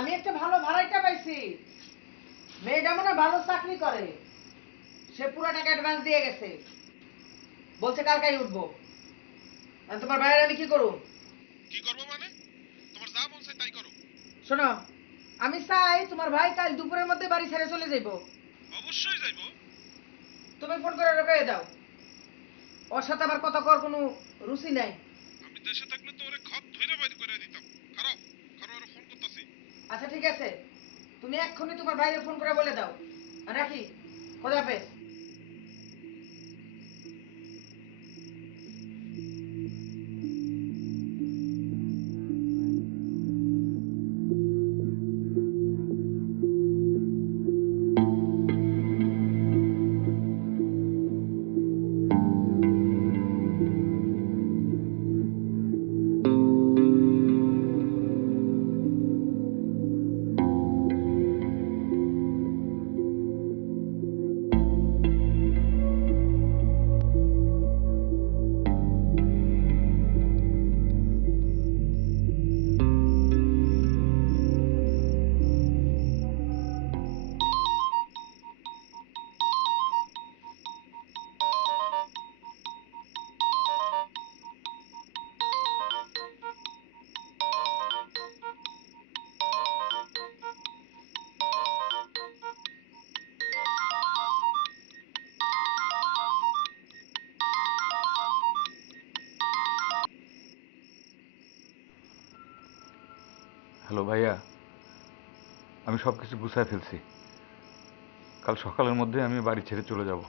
আমি একটা ভালো ভাড়াইটা পাইছি। মেয়েটা মনে হয় ভালো চাকরি করে। সে পুরো টাকা অ্যাডভান্স দিয়ে গেছে। বলছে কালকেই উঠবো। আর তোমার ভাইয়ের আমি কি করব? কি করবো মানে? তোমার যা মন চায় তাই করো। শোনো, আমি চাই তোমার ভাই কাল দুপুরের মধ্যে বাড়ি ছেড়ে চলে যাইব। অবশ্যই যাইবো। তুমি ফোন করে রোকাই দাও। ওর সাথে আমার কথা কর কোনো রুচি নাই। আমি দেশে থাকলে তো ওরে খত ধইরা বাইর করে দিতাম। খারাপ খারাপ ওরে ফোন করতেছি। আচ্ছা ঠিক আছে, তুমি এক্ষুনি তোমার ভাইকে ফোন করে বলে দাও। আর রাখি, খোদা হাফেজ। হ্যালো ভাইয়া, আমি সব কিছু গুছায় ফেলছি। কাল সকালের মধ্যে আমি বাড়ি ছেড়ে চলে যাব।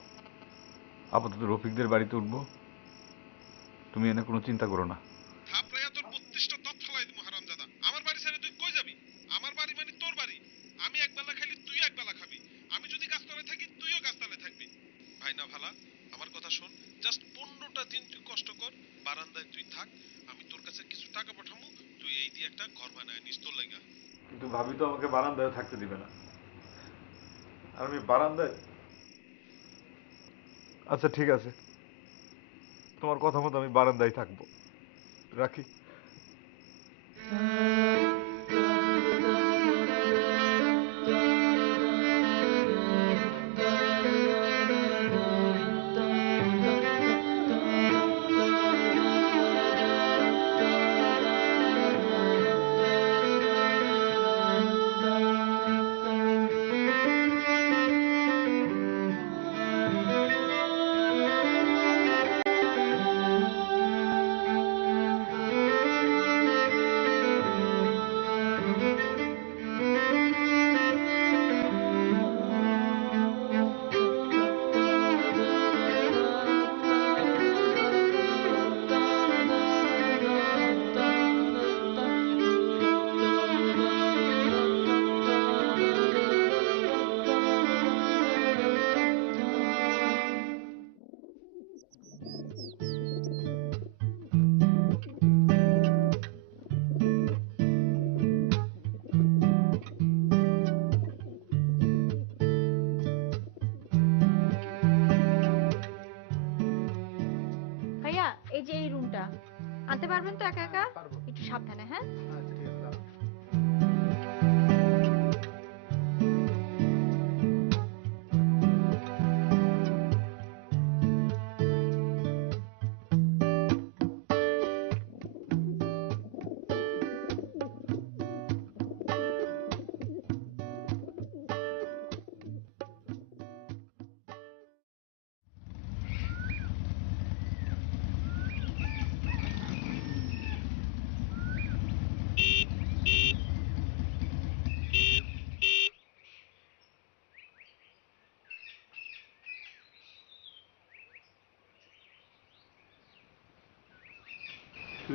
আপাতত রফিকদের বাড়িতে উঠবো। তুমি এনে কোনো চিন্তা করো না। থাপড়াইয়া তোর 32টা দাঁত ফালাই দিমু হারামজাদা। আমার বাড়ি ছেড়ে তুই কই যাবি? আমার বাড়ি মানে তোর বাড়ি। আমি একবেলা খাইলে তুই একবেলা খাবি। আমি যদি গাছতলায় থাকি তুইও গাছতলায় থাকবি। ভাই না ভালা, আমার কথা শোন। জাস্ট 15টা দিন তুই কষ্ট কর। বারান্দায় তুই থাক। আমি তোর কাছে কিছু টাকা পাঠামু। তুই এই দিয়ে একটা ঘর বানায় নিস তোর লাগা। কিন্তু ভাবি তো আমাকে বারান্দায় থাকতে দিবে না। আর আমি বারান্দায়, আচ্ছা ঠিক আছে, তোমার কথা মতো আমি বারান্দায় থাকবো। রাখি। ভাইয়া, এই যে এই রুমটা আনতে পারবেন তো একা একা? পারবো। একটু সাবধানে, হ্যাঁ? আচ্ছা ঠিক আছে, দাও।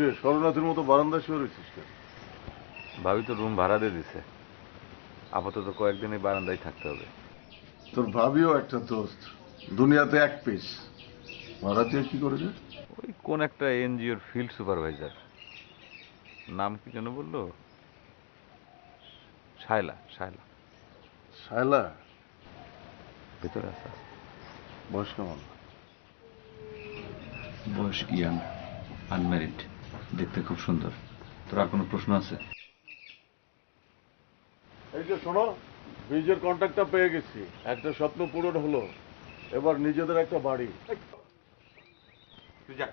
রে শরণার্থীর মতো বারান্দায় শুয়ে রয়েছিস কেন? ভাবি তো রুম ভাড়া দিয়ে দিছে। আপাতত কয়েকদিন এই বারান্দায় থাকতে হবে। তোর ভাবিও একটা দোস্ত, দুনিয়াতে এক পিস। ভাড়াটিয়া কি করে রে? ওই কোন একটা এনজিওর ফিল্ড সুপারভাইজার, নাম কি যেন বললো, শায়লা শায়লা। শায়লা? ভেতরে আছে। বয়স কেমন? বয়স ইয়াং, আনম্যারিড, দেখতে খুব সুন্দর। তোর আর কোনো প্রশ্ন আছে? এই যে শোনো, ব্রিজের কন্ট্রাক্টটা পেয়ে গেছি, একটা স্বপ্ন পূরণ হলো, এবার নিজেদের একটা বাড়ি। তুই যা,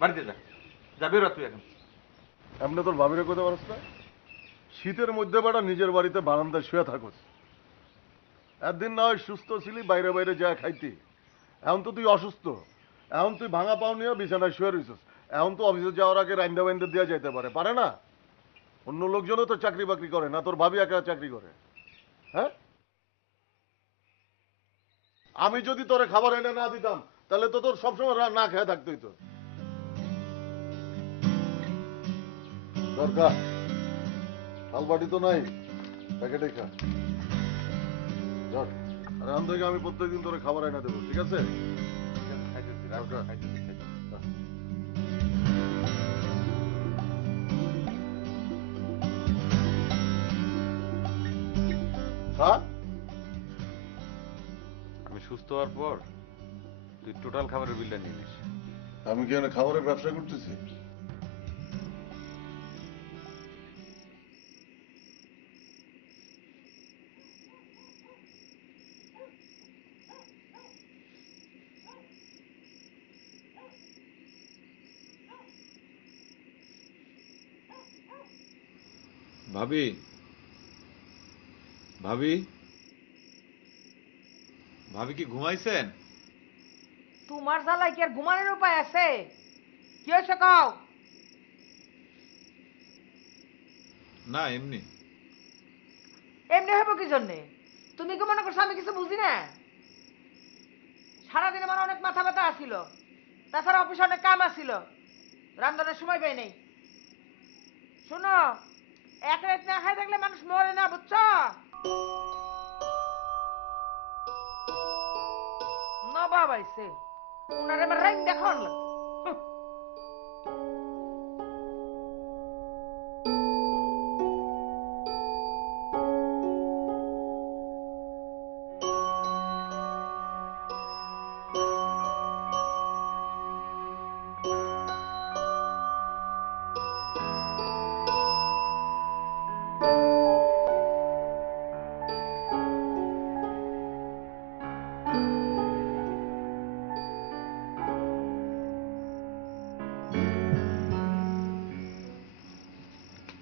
বাড়িতে যা, যা বেরো তুই এখন। এমনি তোর ভাবিরে কোথাও পারস না? শীতের মধ্যে বেড়া নিজের বাড়িতে বারান্দায় শুয়ে থাকোস। একদিন না হয় সুস্থ ছিলি, বাইরে বাইরে যা খাইতি। এখন তো তুই অসুস্থ, এখন তুই ভাঙা পাও নিয়ে বিছানায় শুয়ে রইছিস। এখন তো অফিসে যাওয়ার আগে রাইন্দা বাইন্দা দেওয়া যাইতে পারে, পারে না? অন্য লোকজনও তো চাকরি বাকরি করে না, তোর ভাবি একা চাকরি করে? হ্যাঁ, আমি যদি তোরে খাবার এনে না দিতাম তাহলে তো তোর সবসময় না খেয়ে থাকতোই তো। দরকার থালবাটি তো নাই, প্যাকেটে খা। আর এখন থেকে আমি প্রত্যেকদিন তোরে খাবার এনে দেবো, ঠিক আছে? খাইতেছি, রাখ, দরকার। খাইতেছি, খাইতেছি। খা। আমি সুস্থ হওয়ার পর তুই টোটাল খাবারের বিলটা নিয়ে নিস। আমি কি এখানে খাবারের ব্যবসা করতেছি? ভাবি, ভাবি, ভাবি কি ঘুমাইছেন? তোমার জ্বালায় কি আর ঘুমানোর উপায় আছে? কি হয়েছে কও? না, এমনি। এমনি হইব কি জন্যে? তুমি কি মনে করছো আমি কিছু বুঝি না? সারাদিন আমার অনেক মাথা ব্যথা আসিল, তাছাড়া অফিসে অনেক কাম আসিল, রান্নার সময় পাই নাই। শোনো, এক রাত না খাই থাকলে মানুষ মরে না, বুঝছো? নবাব আইছে, উনারে আমার রাইন দেখান লাগবে। হুঁ।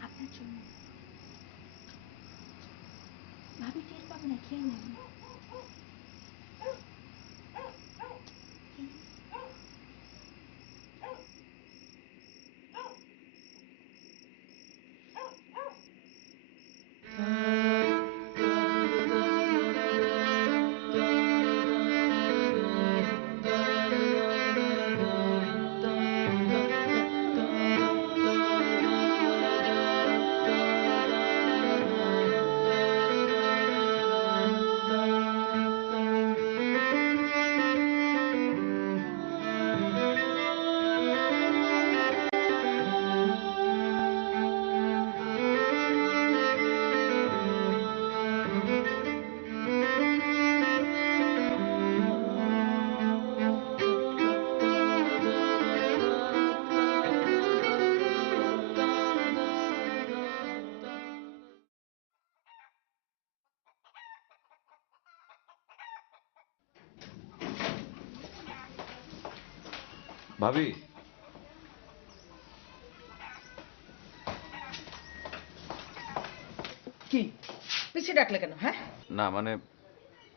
আপনার জন্য। ভাবি টের পাবে না, খেয়ে নেন। ভাবি, কি পিছিয়ে ডাকলে কেন? হ্যাঁ, না মানে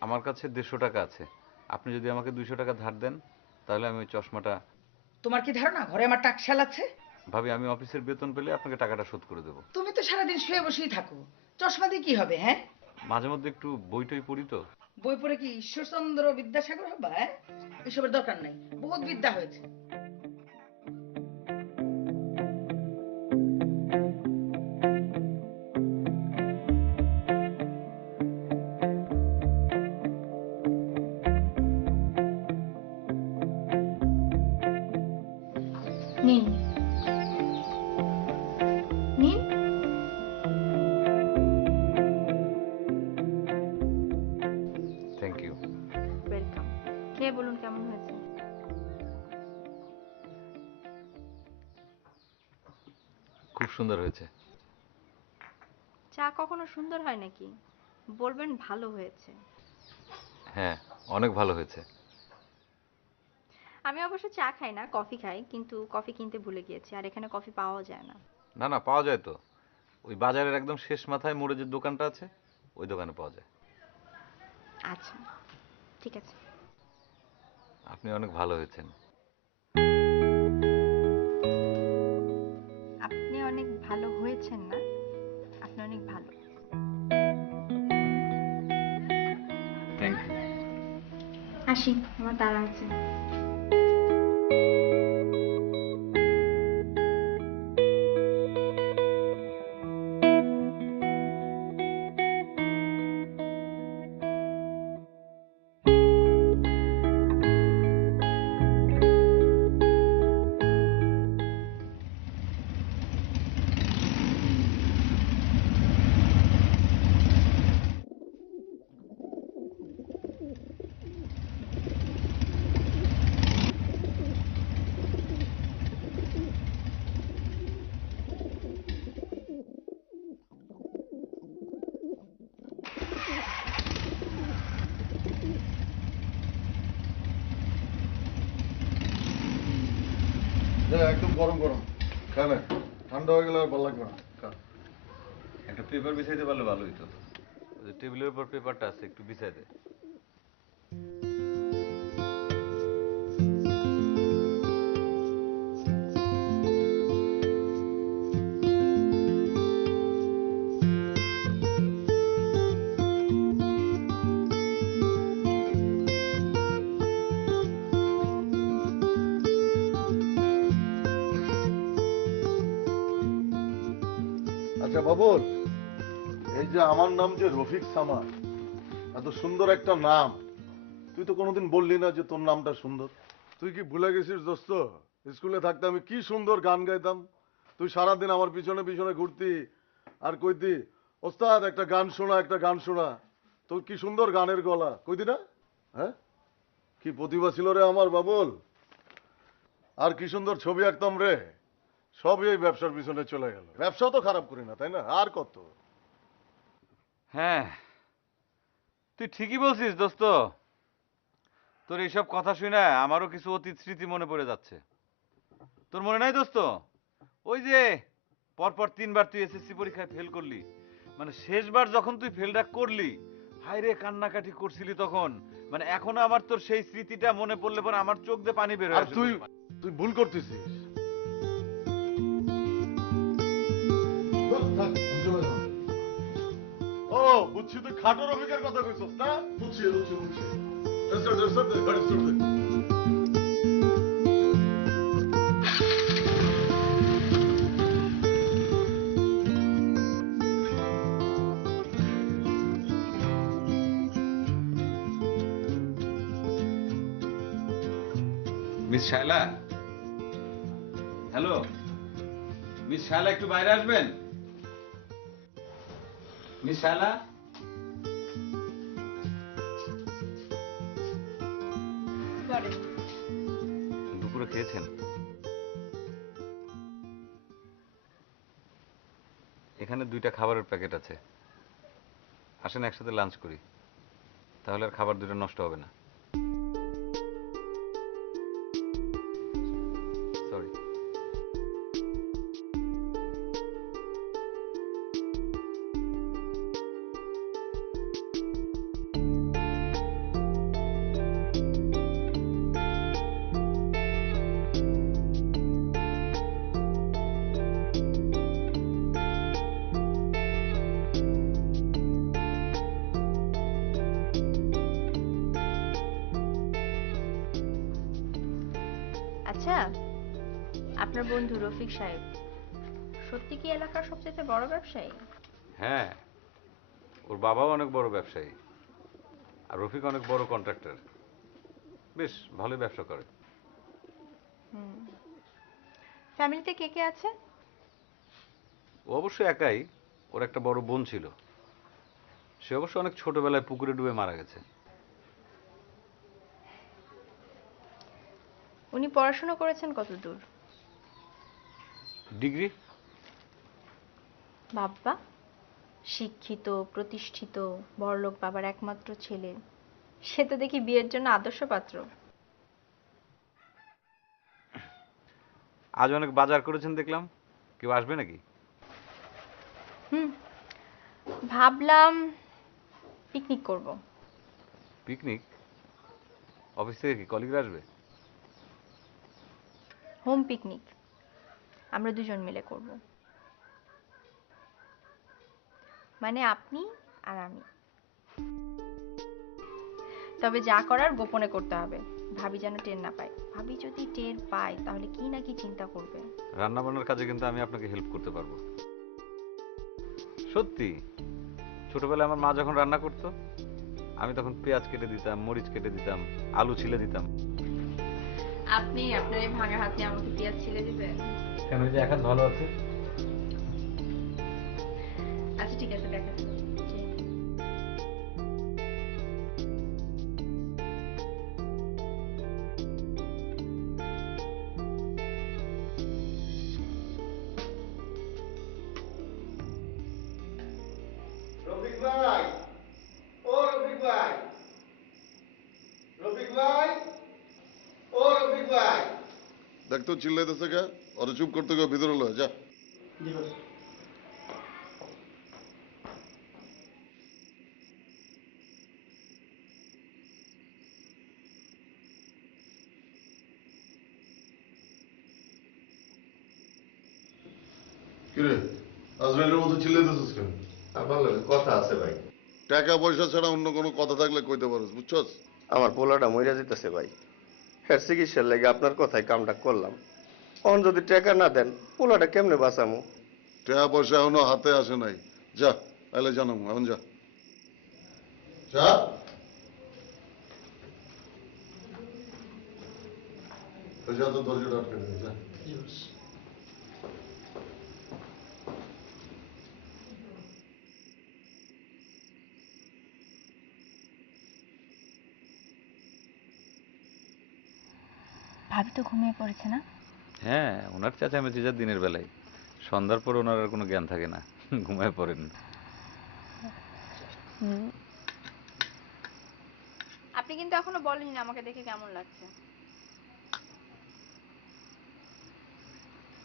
আমার কাছে 150 টাকা আছে। আপনি যদি আমাকে 200 টাকা ধার দেন তাহলে আমি ওই চশমাটা। তোমার কি ধারণা ঘরে আমার টাকশাল আছে? ভাবি, আমি অফিসের বেতন পেলে আপনাকে টাকাটা শোধ করে দেবো। তুমি তো সারাদিন শুয়ে বসেই থাকো, চশমা দিয়ে কি হবে? হ্যাঁ, মাঝে মধ্যে একটু বই টই পড়ি তো। বই পড়ে কি ঈশ্বরচন্দ্র বিদ্যাসাগর হবা? হ্যাঁ, এসবের দরকার নাই, বহুত বিদ্যা হয়েছে। নিন, নিন। Thank you. ওয়েলকাম। খেয়ে বলুন কেমন হয়েছে। খুব সুন্দর হয়েছে। চা কখনো সুন্দর হয় নাকি? বলবেন ভালো হয়েছে। হ্যাঁ, অনেক ভালো হয়েছে। আমি অবশ্য চা খাই না, কফি খাই, কিন্তু কফি কিনতে ভুলে গিয়েছি, আর এখানে কফি পাওয়া যায় না। না না, পাওয়া যায় তো। ওই বাজারের একদম শেষ মাথায় মোড়ে যে দোকানটা আছে, ওই দোকানে পাওয়া যায়। আচ্ছা, ঠিক আছে। আপনি অনেক ভালো হয়েছেন। আপনি অনেক ভালো হয়েছেন না, আপনি অনেক ভালো। Thank you. আসি, আমার তাড়া আছে। একদম গরম গরম খায় না, ঠান্ডা হয়ে গেলে আর ভালো লাগবে না। খা। একটা পেপার বিছাইতে পারলে ভালো হইতো তো। ওই যে টেবিলের উপর পেপারটা আছে, একটু বিছাই দে। আচ্ছা বাবুল, এই যে আমার নাম যে রফিক সামাদ, এত সুন্দর একটা নাম, তুই তো কোনোদিন বললি না যে তোর নামটা সুন্দর। তুই কি ভুলে গেছিস দোস্ত, স্কুলে থাকতে আমি কি সুন্দর গান গাইতাম। তুই সারাদিন আমার পিছনে পিছনে ঘুরতি আর কইতি, ওস্তাদ একটা গান শোনা, একটা গান শোনা। তোর কি সুন্দর গানের গলা, কইতি না? হ্যাঁ, কি প্রতিভা ছিল রে আমার বাবুল। আর কি সুন্দর ছবি আঁকতাম রে। সবই এই ব্যবসার পিছনে চলে গেল। ব্যবসাও তো খারাপ করি না, তাই না? আর কত। হ্যাঁ, তুই ঠিকই বলছিস দোস্ত। তোর এইসব কথা শুনে আমারও কিছু অতীত স্মৃতি মনে পড়ে যাচ্ছে। তোর মনে নাই দোস্ত, ওই যে পরপর 3বার তুই এসএসসি পরীক্ষায় ফেল করলি, মানে শেষবার যখন তুই ফেলটা করলি, হায় রে কান্নাকাটি করছিলি তখন। মানে এখনো আমার তোর সেই স্মৃতিটা মনে পড়লে পরে আমার চোখ দিয়ে পানি বের আর হয়ে আসে। তুই তুই ভুল করতেছিস। ও বুঝছি, তুই খাটো রফিকের কথা কইছস না? বুঝছি বুঝছি বুঝছি। গাড়ি স্টার্ট দে। Miss Shaila, hello miss Shaila, একটু বাইরে আসবেন। মিস শায়লা, দুপুরে খেয়েছেন? এখানে 2টা খাবারের প্যাকেট আছে, আসেন একসাথে লাঞ্চ করি, তাহলে আর খাবার দুটো নষ্ট হবে না। সরি। আচ্ছা, আপনার বন্ধু রফিক সাহেব সত্যি কি এলাকার সবচেয়ে বড় ব্যবসায়ী? হ্যাঁ, ওর বাবাও অনেক বড় ব্যবসায়ী, আর রফিক অনেক বড় কন্ট্রাক্টর, বেশ ভালোই ব্যবসা করে। ফ্যামিলিতে কে কে আছে? ও অবশ্য একাই, ওর একটা বড় বোন ছিল, সে অবশ্য অনেক ছোটবেলায় পুকুরে ডুবে মারা গেছে। উনি পড়াশোনা করেছেন কত দূর? ডিগ্রি। বাবা, শিক্ষিত, প্রতিষ্ঠিত, বড়লোক বাবার একমাত্র ছেলে, সে তো দেখি বিয়ের জন্য আদর্শ পাত্র। আজ অনেক বাজার করেছেন দেখলাম, কেউ আসবে নাকি? হুম, ভাবলাম পিকনিক করব। পিকনিক? অফিস থেকে কি কলিগরা আসবে? হোম পিকনিক, আমরা দুজন মিলে করব। মানে আপনি আর আমি। তবে যা করার গোপনে করতে হবে, ভাবি যেন টের না পায়। ভাবি যদি টের পায় তাহলে কি না কি চিন্তা করবে। রান্না বান্নার কাজে কিন্তু আমি আপনাকে হেল্প করতে পারবো। সত্যি, ছোটবেলায় আমার মা যখন রান্না করতো, আমি তখন পেঁয়াজ কেটে দিতাম, মরিচ কেটে দিতাম, আলু ছিলে দিতাম। আপনি আপনার এই ভাঙা হাত নিয়ে আমাকে পেঁয়াজ ছিলে দিবেন? কেন, যে এক হাত ভালো আছে? আচ্ছা ঠিক আছে, দেখা যাবে। রফিক ভাই, ও রফিক ভাই, রফিক ভাই, ও রফিক ভাই। দেখ তো চিল্লাইতেছে কে? ওরা চুপ করতে গিয়ে ভিতরে লয় যা। কিরে, আজরাইলের মতো চিল্লাইতেছিস কেন? আমার লগে কথা আছে ভাই। টাকা পয়সা ছাড়া অন্য কোনো কথা থাকলে কইতে পারিস, বুঝছস? আমার পোলাটা মইরা যেতেছে ভাই, হের চিকিৎসার লেগে আপনার কথাই কামটা করলাম। অন যদি টাকা না দেন পোলাটা কেমনে বাঁচামু? টাকা পয়সা এখনো হাতে আসে নাই। যা, আইলে জানাম, এখন যা। যা। ওই যা, তো দরজাটা আটকে দে, যা। ভাবি তো ঘুমিয়ে পড়েছে না? হ্যাঁ, ওনার চেঁচামেচি যা দিনের বেলায়, সন্ধ্যার পর ওনার আর কোনো জ্ঞান থাকে না, ঘুমায় পড়েন। আপনি কিন্তু এখনো বলেননি আমাকে দেখে কেমন লাগছে।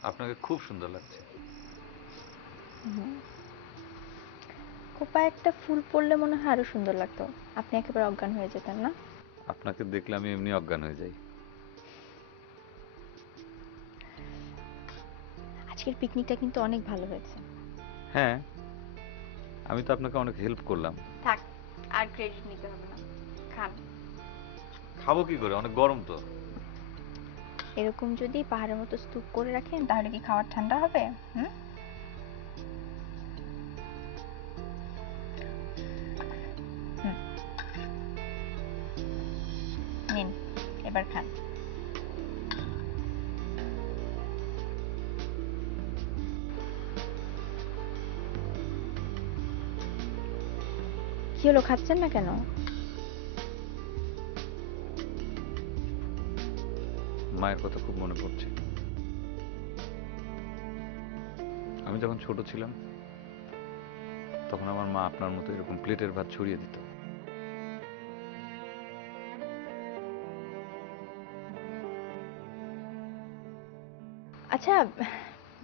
আপনাকে খুব সুন্দর লাগছে। খোপায় একটা ফুল পড়লে মনে হয় আরো সুন্দর লাগতো। আপনি একেবারে অজ্ঞান হয়ে যেতেন না? আপনাকে দেখলে আমি এমনি অজ্ঞান হয়ে যাই। আজকের পিকনিকটা কিন্তু অনেক ভালো হয়েছে। হ্যাঁ, আমি তো আপনাকে অনেক হেল্প করলাম। থাক, আর ক্রেডিট নিতে হবে না, খান। খাবো কি করে, অনেক গরম তো। এরকম যদি পাহাড়ের মতো স্তূপ করে রাখেন তাহলে কি খাবার ঠান্ডা হবে? হুম, হুম, নিন, এবার খান। কি হলো, খাচ্ছেন না কেন? মায়ের কথা খুব মনে পড়ছে। আমি যখন ছোট ছিলাম তখন আমার মা আপনার মতো এরকম প্লেটের ভাত ছড়িয়ে দিত। আচ্ছা,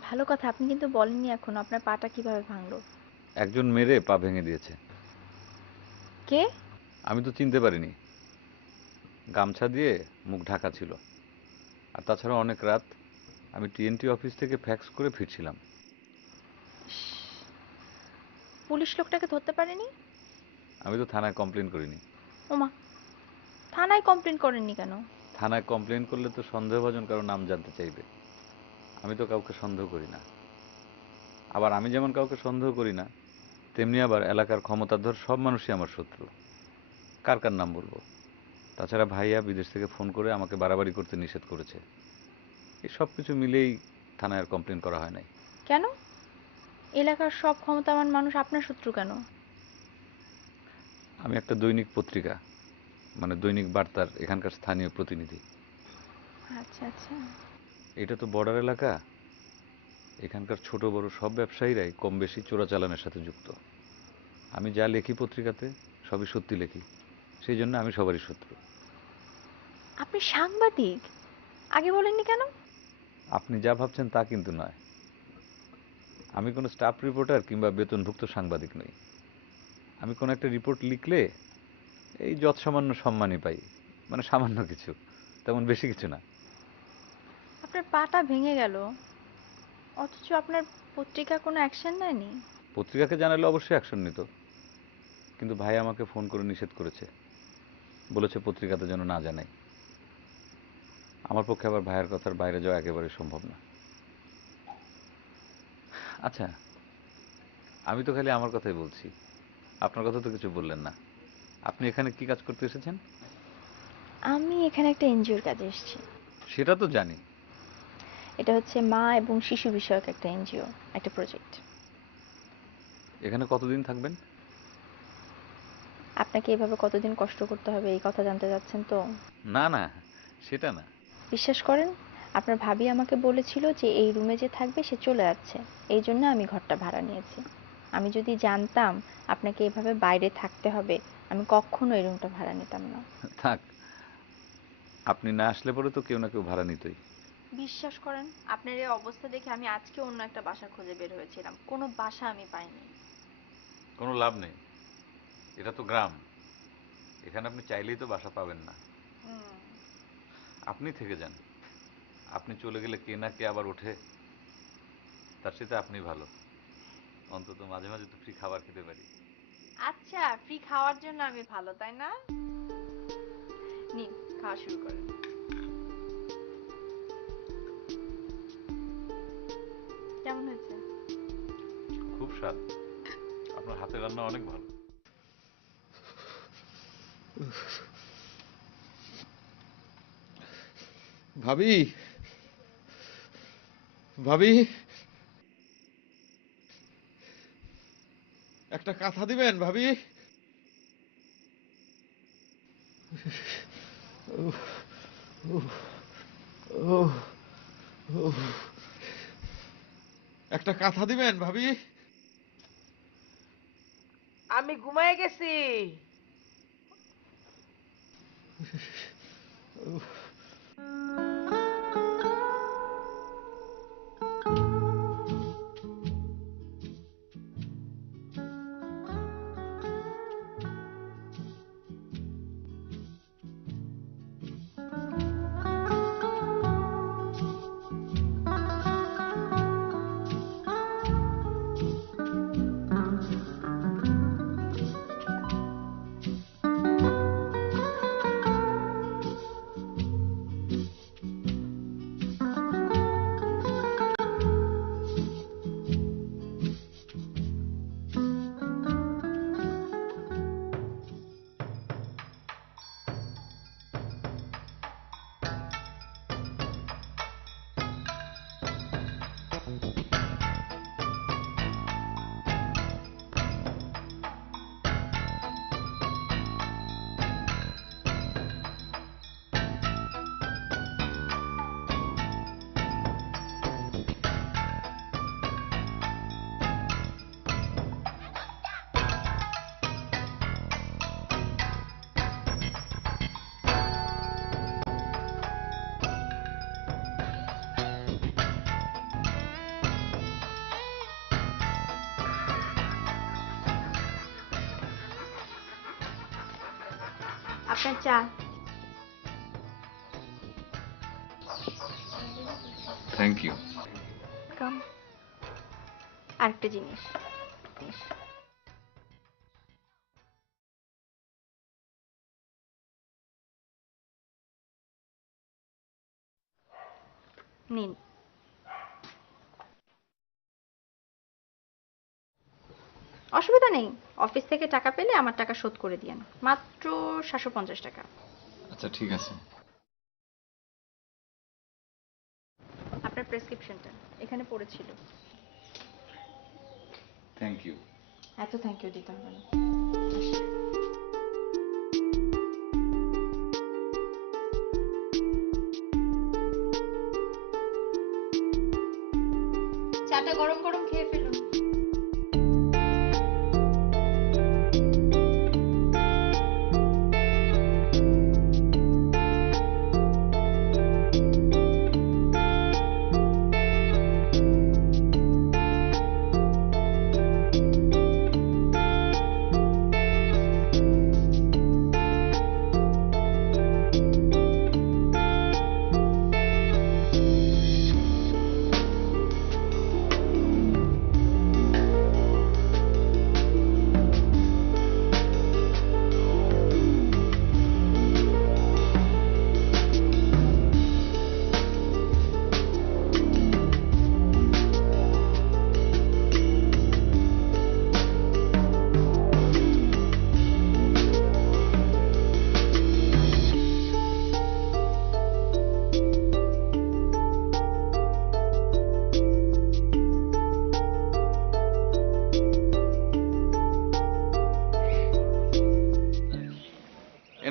ভালো কথা, আপনি কিন্তু বলেননি এখনো আপনার পাটা কিভাবে ভাঙলো। একজন মেরে পা ভেঙে দিয়েছে। কে? আমি তো চিনতে পারিনি, গামছা দিয়ে মুখ ঢাকা ছিল। আর তাছাড়া অনেক রাত আমি টিএনটি অফিস থেকে ফ্যাক্স করে ফিরছিলাম। পুলিশ লোকটাকে ধরতে পারেনি? আমি তো থানায় কমপ্লেন করিনি। ওমা, থানায় কমপ্লেন করেননি কেন? থানায় কমপ্লেন করলে তো সন্দেহভাজন কারো নাম জানতে চাইবে। আমি তো কাউকে সন্দেহ করি না। আবার আমি যেমন কাউকে সন্দেহ করি না, তেমনি আবার এলাকার ক্ষমতাধর সব মানুষই আমার শত্রু। কার কার নাম বলবো? তাছাড়া ভাইয়া বিদেশ থেকে ফোন করে আমাকে বাড়াবাড়ি করতে নিষেধ করেছে। এই সব কিছু মিলেই থানায় আর কমপ্লেন করা হয় নাই। কেন? এলাকার সব ক্ষমতাবান মানুষ আপনার শত্রু কেন? আমি একটা দৈনিক পত্রিকা, মানে দৈনিক বার্তার এখানকার স্থানীয় প্রতিনিধি। আচ্ছা আচ্ছা। এটা তো বর্ডার এলাকা, এখানকার ছোট বড় সব ব্যবসায়ীরাই কম বেশি চোরাচালানের সাথে যুক্ত। আমি যা লেখি পত্রিকাতে সবই সত্যি লেখি, সেই জন্য আমি সবারই শত্রু। আপনি সাংবাদিক, আগে বলেননি কেন? আপনি যা ভাবছেন তা কিন্তু নয়। আমি কোনো স্টাফ রিপোর্টার কিংবা বেতনভুক্ত সাংবাদিক নই। আমি কোনো একটা রিপোর্ট লিখলে এই যৎসামান্য সম্মানই পাই, মানে সামান্য কিছু, তেমন বেশি কিছু না। আপনার পাটা ভেঙে গেল, অথচ আপনার পত্রিকা কোনো অ্যাকশন নেয়নি। পত্রিকাকে জানালে অবশ্যই অ্যাকশন নিত, কিন্তু ভাই আমাকে ফোন করে নিষেধ করেছে, বলেছে পত্রিকাতে যেন না জানাই। আমার পক্ষে আবার ভাইয়ের কথার বাইরে যাওয়া একেবারে সম্ভব না। আচ্ছা, আমি তো খালি আমার কথাই বলছি, আপনার কথা তো কিছু বললেন না। আপনি এখানে কি কাজ করতে এসেছেন? আমি এখানে একটা এনজিওর কাজে এসেছি। সেটা তো জানি। এটা হচ্ছে মা এবং শিশু বিষয়ক একটা এনজিও, একটা প্রজেক্ট। এখানে কতদিন থাকবেন? আপনাকে এভাবে কতদিন কষ্ট করতে হবে এই কথা জানতে চাচ্ছেন তো? না না, সেটা না। বিশ্বাস করেন, আপনার ভাবি আমাকে বলেছিল যে এই রুমে যে থাকবে সে চলে যাচ্ছে, এই জন্য আমি ঘরটা ভাড়া নিয়েছি। আমি যদি জানতাম আপনাকে এভাবে বাইরে থাকতে হবে, আমি কখনো এই রুমটা ভাড়া নিতাম না। থাক, আপনি না আসলে পরে তো কেউ না কেউ ভাড়া নিতই। বিশ্বাস করেন, আপনার এই অবস্থা দেখে আমি আজকে অন্য একটা বাসা খুঁজে বের হয়েছিলাম, কোনো বাসা আমি পাইনি। কোনো লাভ নেই, এটা তো গ্রাম, এখানে আপনি চাইলেই তো বাসা পাবেন না। আপনি থেকে যান, আপনি চলে গেলে কে না কে আবার ওঠে, তার সাথে আপনি ভালো, অন্তত মাঝে মাঝে তো ফ্রি খাবার খেতে পারি। আচ্ছা, ফ্রি খাওয়ার জন্য আমি ভালো, তাই না? নিন, খাওয়া শুরু করেন। কেমন হয়েছে? খুব স্বাদ, আপনার হাতের রান্না অনেক ভালো। ভাবি, ভাবি, একটা কাঁথা দিবেন ভাবি? উফ, উফ, উফ, উফ। একটা কাঁথা দিবেন ভাবি? আমি ঘুমায় গেছি। আপনার চা। Thank you. কাম। আরেকটা জিনিস, নিন। অসুবিধা নেই, অফিস থেকে টাকা পেলে আমার টাকা শোধ করে দিয়েন, মাত্র 750 টাকা। আচ্ছা ঠিক আছে। আপনার প্রেসক্রিপশনটা এখানে পড়েছিল। Thank you. এত থ্যাংক ইউ দিতে হবে না। চাটা গরম গরম খেয়ে ফেলুন।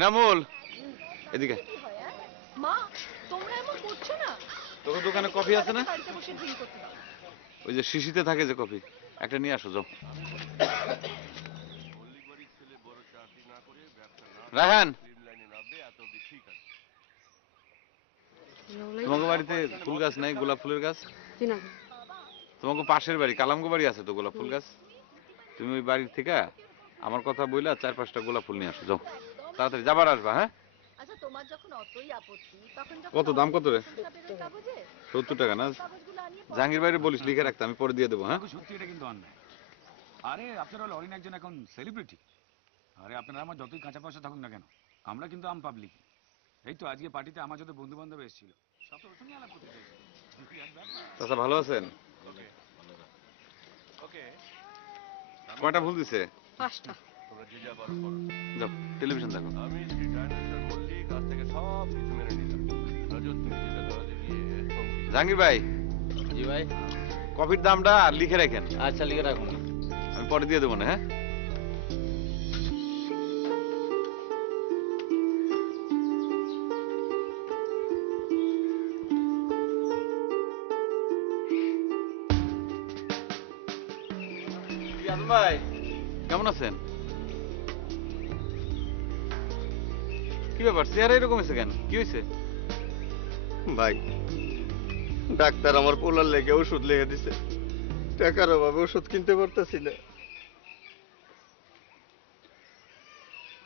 এনামুল এদিকে মা তোমরা এমন করছো না। তোর দোকানে কফি আছে না? বাড়িতে বসে ড্রিঙ্ক করতে দাও। ওই যে শিশিতে থাকে যে কফি, একটা নিয়ে আসো যাও। রায়হান, তোমাকে বাড়িতে ফুল গাছ নাই? গোলাপ ফুলের গাছ? তোমাকে পাশের বাড়ি কালামগো বাড়ি আছে তো গোলাপ ফুল গাছ। তুমি ওই বাড়ির থেকে আমার কথা বইলা 4-5টা গোলাপ ফুল নিয়ে আসো যাও, তাড়াতাড়ি যাবার আসবা। হ্যাঁ আচ্ছা তোমার যখন অতই আপত্তি তখন যখন কত দাম কত রে? পেপারের কাগজে 70 টাকা না? কাগজগুলো আনিয়ে জাহাঙ্গীর বাইরে বলিস লিখে রাখতে, আমি পরে দিয়ে দেবো। হ্যাঁ সত্যি এটা কিন্তু অন্যায়। আরে আপনারা হল অরিন একজন এখন সেলিব্রিটি। আরে আপনারা আমার যতই কাঁচা পয়সা থাকুক না কেন, আমরা কিন্তু আম পাবলিক। এই তো আজকে পার্টিতে আমার যত বন্ধু বান্ধব এসেছিল সব তো ওর সঙ্গে আলাপ করতে চাইছিল। চাচা ভালো আছেন? কয়টা ভুল দিছে? 5টা। যাও টেলিভিশন দেখো। আমি শ্রী ডাইনোসর মল্লিক আজ থেকে সব কিছু মেনে নিলাম। রজত তুমি যেটা দরজে গিয়ে জাহাঙ্গীর ভাই, জি ভাই। কফির দামটা লিখে রাখেন, আচ্ছা লিখে রাখুন। আমি পরে দিয়ে দেবো না। হ্যাঁ ভাই কেমন আছেন? কি ব্যাপার চেহারা এরকম হয়েছে কেন? কি হয়েছে? ভাই ডাক্তার আমার পোলার লেগে ওষুধ লিখে দিছে, টাকার অভাবে ওষুধ কিনতে পারতেছি না।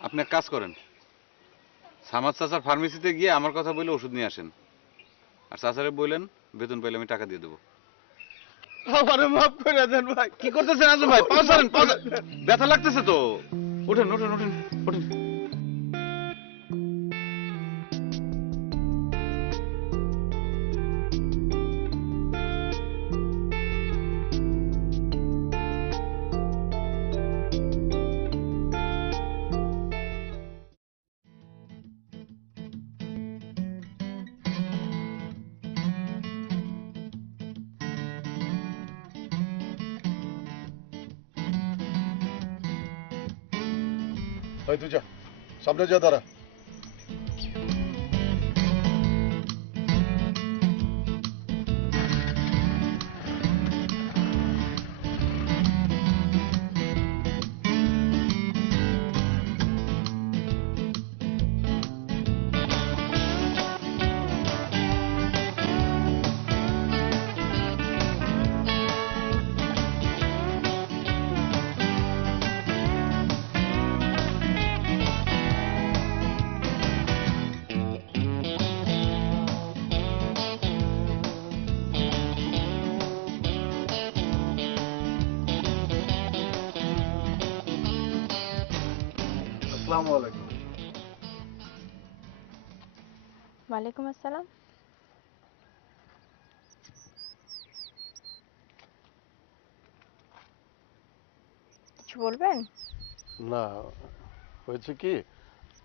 আপনি এক কাজ করেন, সামাদ চাচার ফার্মেসিতে গিয়ে আমার কথা বলে ওষুধ নিয়ে আসেন, আর চাচারে বললেন বেতন পাইলে আমি টাকা দিয়ে দেবো। আমারে মাফ করে দেন ভাই। কি করতেছেন আজম ভাই? পাও ছাড়েন, ব্যথা লাগতেছে তো। ওঠেন ওঠেন ওঠেন ওঠেন। এই তুই যা, সামনে যা দাঁড়া। আসসালামু আলাইকুম। ওয়ালাইকুম আসসালাম। কিছু বলবেন? না, হয়েছে কি,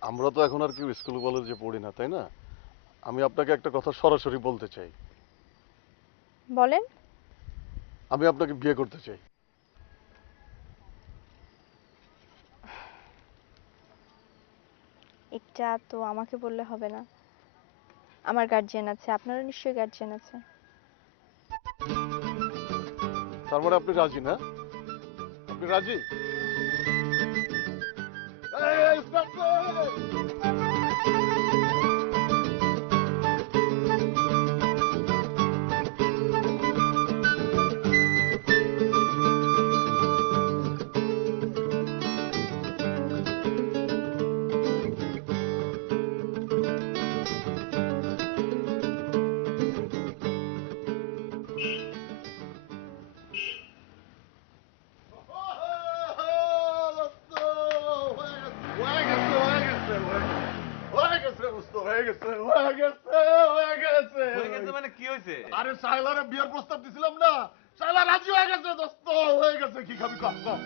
আমরা তো এখন আর কেউ স্কুল কলেজে পড়ি না, তাই না? আমি আপনাকে একটা কথা সরাসরি বলতে চাই। বলেন। আমি আপনাকে বিয়ে করতে চাই। এটা তো আমাকে বললে হবে না, আমার গার্জিয়ান আছে, আপনারও নিশ্চয়ই গার্জিয়ান আছে। তার মানে আপনি রাজি না? আপনি রাজি? এই, ইন্সপেক্টর! মানে কি হয়েছে? আরে সাইলারে বিয়ের প্রস্তাব দিছিলাম না, সাইলা রাজি হয়ে গেছে দোস্ত, হয়ে গেছে। কি খাবি কম কম?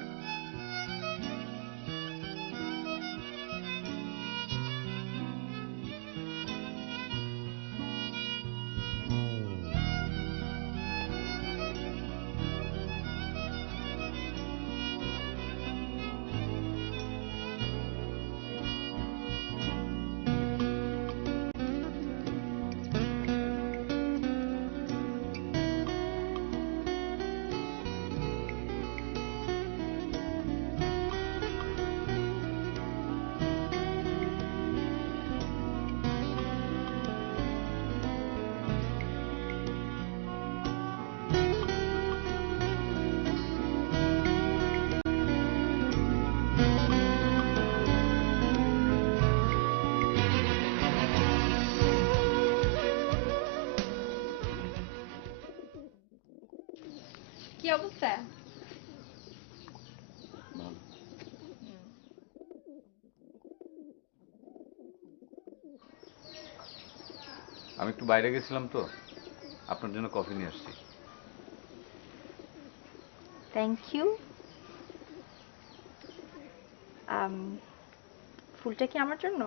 অবস্থা? ভালো। আমি একটু বাইরে গেছিলাম তো, আপনার জন্য কফি নিয়ে আসছি। Thank you. ফুলটা কি আমার জন্য?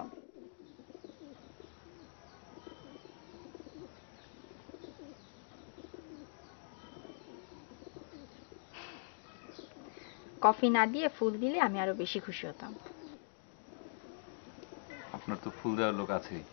কফি না দিয়ে ফুল দিলে আমি আরো বেশি খুশি হতাম। আপনার তো ফুল দেওয়ার লোক আছেই।